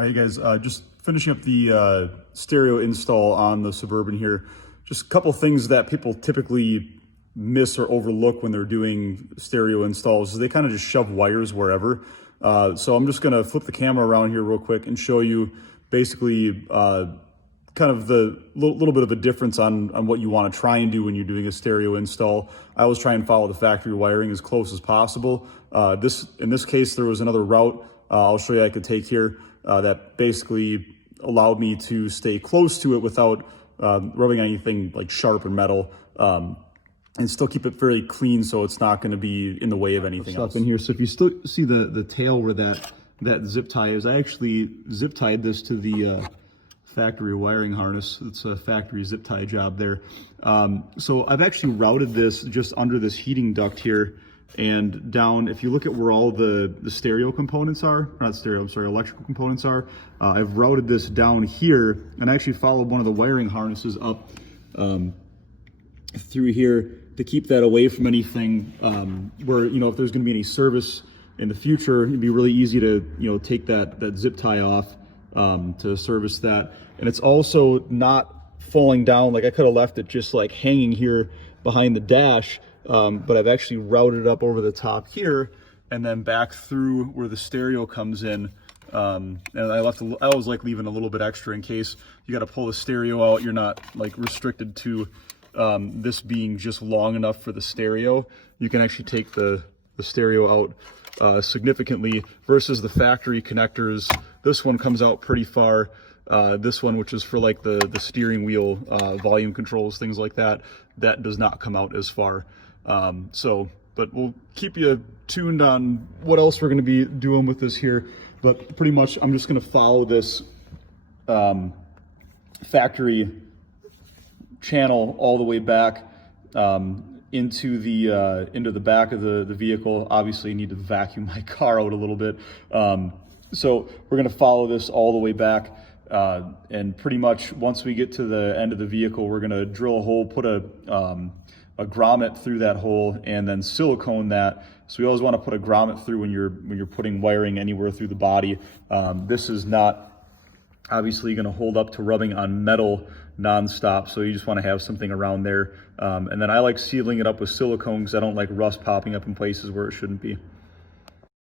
All right, you guys, just finishing up the stereo install on the Suburban here. Just a couple things that people typically miss or overlook when they're doing stereo installs is they kind of just shove wires wherever. So I'm just gonna flip the camera around here real quick and show you basically kind of the little bit of a difference on what you want to try and do when you're doing a stereo install. I always try and follow the factory wiring as close as possible. In this case, there was another route I'll show you I could take here that basically allowed me to stay close to it without rubbing anything like sharp or metal, and still keep it very clean so it's not going to be in the way of anything else. In here, so if you still see the tail where that zip tie is, I actually zip tied this to the factory wiring harness. It's a factory zip tie job there. So I've actually routed this just under this heating duct here and down. If you look at where all the stereo components are, not stereo, I'm sorry, electrical components are, I've routed this down here and I actually followed one of the wiring harnesses up through here to keep that away from anything where, you know, if there's going to be any service in the future, it'd be really easy to, you know, take that zip tie off to service that. And it's also not falling down. Like I could have left it just like hanging here behind the dash, but I've actually routed it up over the top here and then back through where the stereo comes in. And I always like leaving a little bit extra in case you got to pull the stereo out. You're not like restricted to this being just long enough for the stereo. You can actually take the stereo out significantly versus the factory connectors. This one comes out pretty far. This one, which is for like the steering wheel, volume controls, things like that, that does not come out as far. But we'll keep you tuned on what else we're going to be doing with this here. But pretty much I'm just going to follow this factory channel all the way back into the back of the vehicle. Obviously, you need to vacuum my car out a little bit. So we're going to follow this all the way back. And pretty much once we get to the end of the vehicle, we're going to drill a hole, put a grommet through that hole, and then silicone that. So we always want to put a grommet through when you're putting wiring anywhere through the body. This is not obviously going to hold up to rubbing on metal nonstop, so you just want to have something around there. And then I like sealing it up with silicone because I don't like rust popping up in places where it shouldn't be.